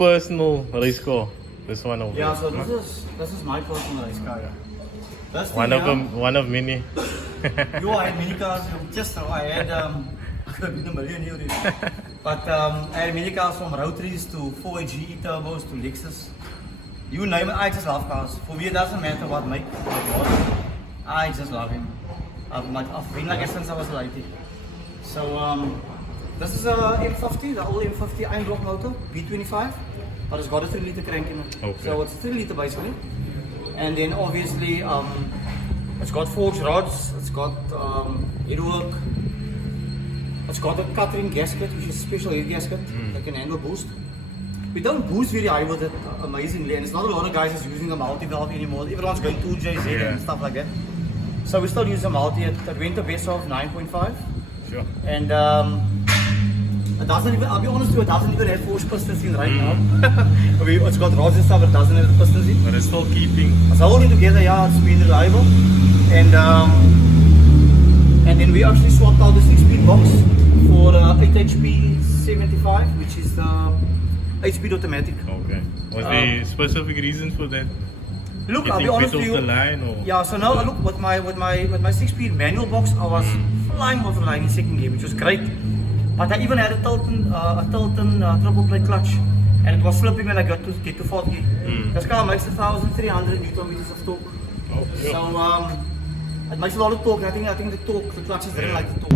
personal race car. This one over Yeah, here. so this is my personal race car. Yeah. That's One of them, one of many. You I had mini cars. Just I had I could have been a millionaire already. But I had mini cars from Rotaries to 4AG turbos to Lexus. You name it, I just love cars. For me, it doesn't matter what make, I just love him. I've been like it since I was like 80. So this is a M50, the old M50 iron block motor, B25, but it's got a 3-liter crank in it. Okay. So it's a 3-liter basically. And then obviously it's got forged rods, it's got headwork, it's got a cut-ring gasket, which is a special head gasket that can handle boost. We don't boost very high with it, amazingly, and it's not a lot of guys that's using a multi-valve anymore. Everyone's going 2JZ and stuff like that. So we still use a multi. It went the best of 9.5. Sure. And it doesn't even, I'll be honest with you, it doesn't even have forged pistons in right now. It's got rods and stuff, but it doesn't have the pistons in. But it's still keeping. It's holding together, yeah, it's been reliable. And then we actually swapped out the 6-speed box for 8 HP 75, which is the 8-speed automatic. Okay. Was there specific reasons for that? Look, You I'll be think honest bit with off you. the line, or? Yeah, so now look with my 6-speed manual box, I was flying off the line in second gear, which was great. But I even had a Tilton triple plate clutch, and it was slipping when I got to get to fourth gear. This car makes 1,300 Newton meters of torque. Oh, yeah. So it makes a lot of torque. I think the clutch is very like the torque.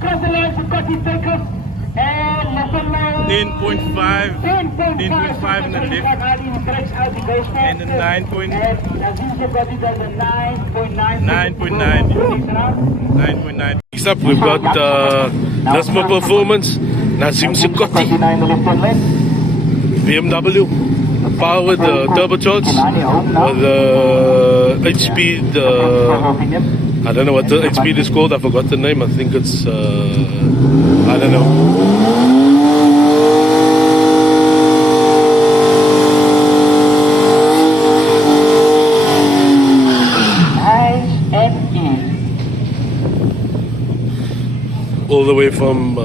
Cross the line for Cotty Takers and Muscle Line 10.5 in the left and a 9.9. Next up we've got Nasma Performance, Nazim Sikotti, BMW, powered turbocharged with 8-speed, I don't know what the 8-speed is called, I forgot the name, I think it's, I don't know. All the way from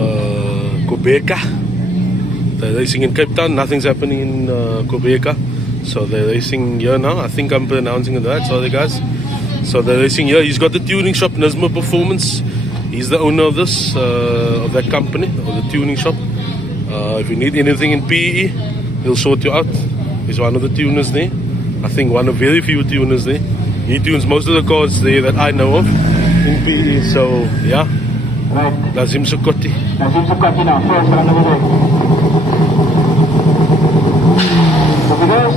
Kobeka. They're racing in Cape Town, nothing's happening in Kobeka. So they're racing here now. I think I'm pronouncing it right, sorry guys. So they're racing here. He's got the tuning shop, Nazma Performance. He's the owner of this, of that company, or the tuning shop. If you need anything in PE, he'll sort you out. He's one of the tuners there. I think one of very few tuners there. He tunes most of the cars there that I know of in PE, so yeah. Nazim Sikotti. Nazim Sikotti now, first run of the way. Look at this.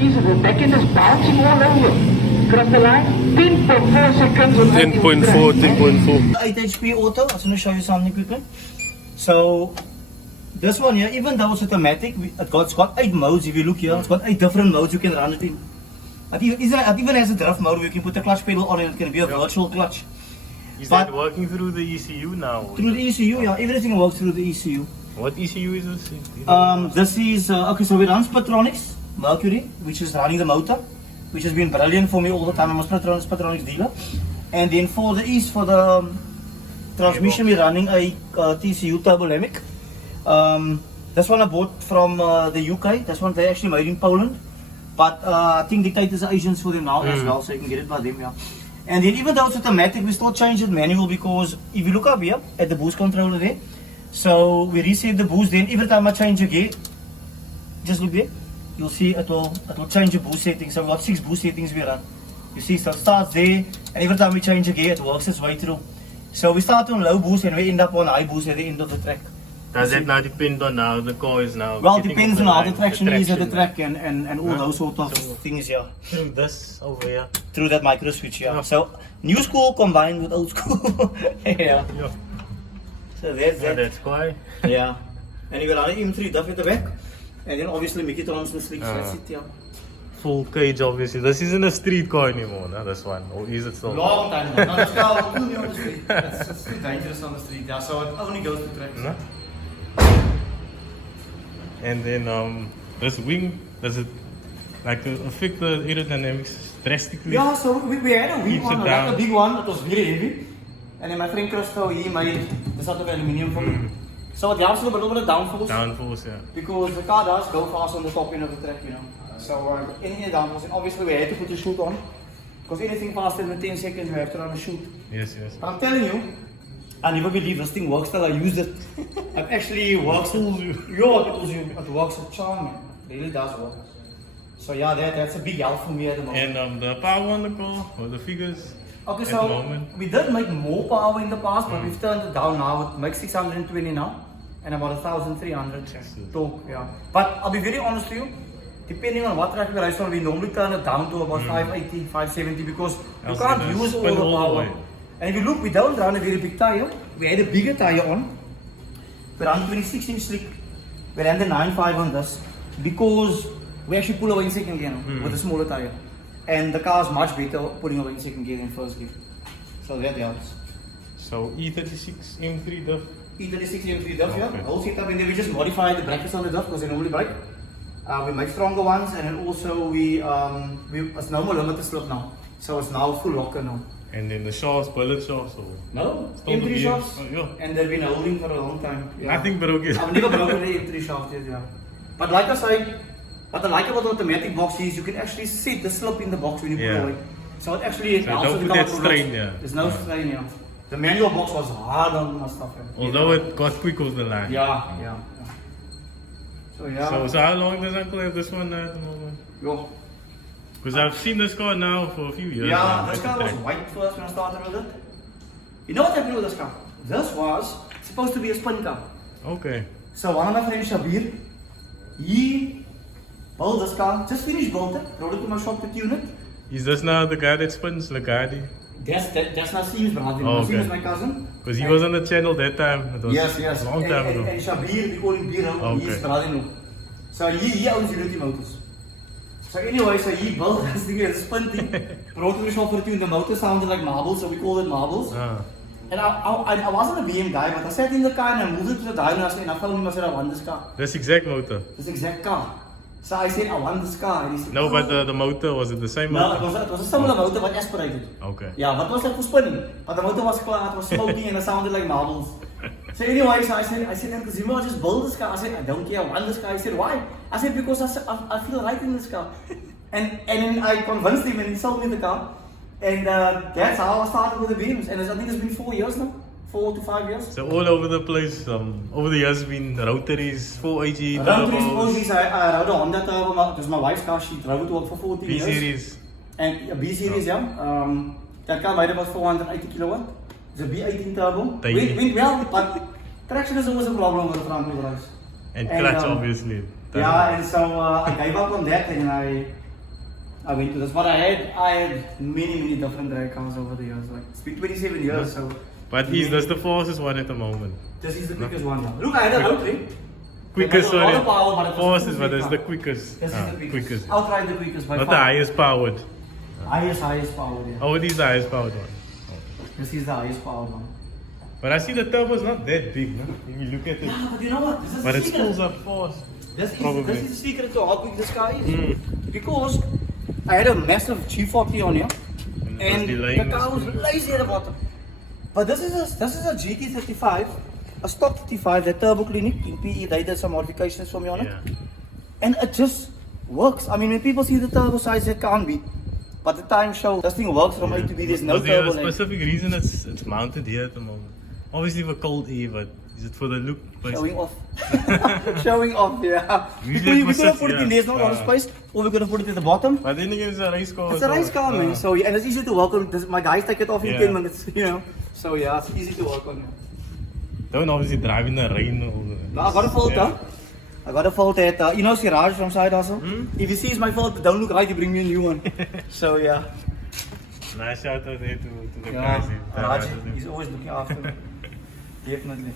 Jesus, the back end is bouncing all over. Cross the line, 10.4 seconds. 10.4, 10.4. 8 HP auto, I was going to show you something quickly. So, this one here, even though it's automatic, it's got 8 modes. If you look here, it's got 8 different modes you can run it in. It even has a drift mode where you can put the clutch pedal on and it can be a virtual clutch. Is that working through the ECU now? Through the ECU, yeah, everything works through the ECU. What ECU is this? This is, okay, so it runs Patronics, Mercury, which is running the motor, which has been brilliant for me all the time. I'm a Spitronics dealer. And then for the east, for the transmission, we're running a TCU Turbodynamic. This one I bought from the UK. This one they actually made in Poland. But I think dictators are Asians for them now as well, so you can get it by them, yeah. And then even though it's automatic, we still change it manual because if you look up here at the boost controller there, so we reset the boost, then every time I change a gear, just look there, you'll see it will change the boost settings. So we've got 6 boost settings we run. You see, so it starts there, and every time we change a gear, it works its way through. So we start on low boost and we end up on high boost at the end of the track. Does it now depend on how the car is now? Well, it depends on how the traction is at the track and all those sort of things, yeah. Through this over here. Through that micro switch, yeah. So new school combined with old school. Yeah. So that's that. That's why. Yeah. And you got an M3 duff at the back. And then obviously Mechatrons and slicks, that's it, yeah. Full cage, obviously. This isn't a street car anymore, no? This one. Or is it still? Long time now. No, it's now only on the street. It's too dangerous on the street, yeah. So it only goes to tracks. No? And then this wing, does it like affect the aerodynamics drastically? Yeah, so we had a wing Keeps it one, down. like a big one, it was very heavy. And then my friend Christo, he made this out of aluminium for me. So it helps a little bit of downforce. Downforce, yeah. Because the car does go fast on the top end of the track, you know. So any downforce, and obviously we had to put a chute on. Because anything faster than 10 seconds, we have to run a chute. Yes, yes. But I'm telling you, I never believe this thing works till I used it. It actually works. It works a charm, man. It really does work. So yeah, that's a big help for me at the moment. And the power on the car, or the figures? Okay, at so the moment? we did make more power in the past, but we've turned it down now. It makes 620 now, and about 1,300 torque. Yeah. But I'll be very honest with you. Depending on what track we race on, we normally turn it down to about 580, 570 because you Else can't it'll use all spin the all the power. way. And if you look, we don't run a very big tire. We had a bigger tire on. We run 26-inch slick. We ran the 9.5 on this because we actually pull away in second gear with a smaller tire. And the car is much better pulling away in second gear than first gear. So that helps. So E36 M3 diff. E36 M3 diff, yeah. Okay. Whole setup, and then we just modify the brackets on the diff because they normally break. We make stronger ones, and then also it's no more limited slip now. So it's now full locker now. And then the shafts, bullet shafts, or No, Still the M3 BMs. shafts, Oh, yeah. and they've been holding for a long time. Yeah. nothing broken. I've never broken the M3 shaft yet, yeah. But like I say, what I like about the automatic box is you can actually set the slip in the box when you put Yeah. it away. So it actually So helps don't with put that the strain, looks. yeah. There's no strain, yeah. The manual box was hard on my stuff. Although it got quick off the line. Yeah. So yeah. So how long does Uncle have this one now at the moment? Yo. Because I've seen this car now for a few years. Yeah, now this at the car was track. white first when I started with it. You know what happened with this car? This was supposed to be a spin car. Okay. So one of my friends, Shabir, he built this car, just finished built it, brought it to my shop to tune it. Is this now the guy that spins Lagadi? That's Nassim's brother. Oh, Nassim okay. is my cousin. Because he was on the channel that time. It was Yes. a long time ago. And Shabir, we call him Biro, Okay. he's brother-in-law. So he owns Unity Motors. So anyway, so he built this thing, a spin thing, brought it to the shop for tune. The motor sounded like marbles, so we called it marbles. Ah. And I wasn't a BM guy, but I sat in the car and I moved it to the dyno and I found him. I said, I want this car. This exact motor. This exact car. So I said, I want this car. And he said, No, "Oh." but the motor, was it the same No, motor? it was a similar motor but aspirated. Okay. Yeah, but it was like for spinning. But the motor was flat, it was smoking and it sounded like marbles. So anyway, so I said, Zima, just build this car. I said, I don't care, I want this car. He said, why? I said, because I feel right in this car. And then I convinced him and he sold me the car. And that's how I started with the beams. And I think it's been 4 years now. 4 to 5 years. So all over the place, over the years, been rotaries, 4AG, Rotaries, turbos, I rode a Honda Turbo, it was my wife's car, she drove it to work for 14 years. B-series. And a B-series, yeah. That car made about 480 kilowatt. It's a B18 turbo. Tiny. Went well, but traction is always a problem with the front wheel drives. And clutch, obviously. Yeah, and so I gave up on that and I went to this. But I had many different drag cars over the years. Like it's been 27 years, so. But is this the fastest one at the moment? This is the quickest one now. Look, I had a rotary. Quickest It had a lot one. of power, but it was Fastest, but it's the quickest. This is the quickest. Quickest. Outright the quickest by Not far. the highest powered. Highest power, yeah. Oh, it is the highest powered one. This is the highest power one. But I see the turbo's not that big, no? If you look at it. Yeah, but you know what? This is But the it secret. spools up fast. This is Probably. the secret to how big this car is. Because I had a massive G40 on here, and the car was lazy at the bottom. But this is a GT35, a stock 35, the turbo clinic in PE. They did some modifications for me on it, and it just works. I mean, when people see the turbo size, it can't be. But the time show, this thing works from A to B. There's no Was there turbo a lane. specific reason it's mounted here at the moment? Obviously for cold air, but is it for the look? Showing off. Showing off, yeah. Usually We it could have was put it in just- there's not a lot of space, or we could have put it at the bottom. But then again, it's a race car. It's a race car, man. So yeah, and it's easy to work on. My guys take it off in Yeah. 10 minutes, you know. So yeah, it's easy to work on. Don't obviously drive in the rain. No, I got a filter. Yeah. I got a filter at, you know, Siraj from Side Hustle. If he sees my filter, don't look right, you bring me a new one. So yeah. Nice shout out there to the Yeah, guys. Raj, he's always looking after me. Definitely.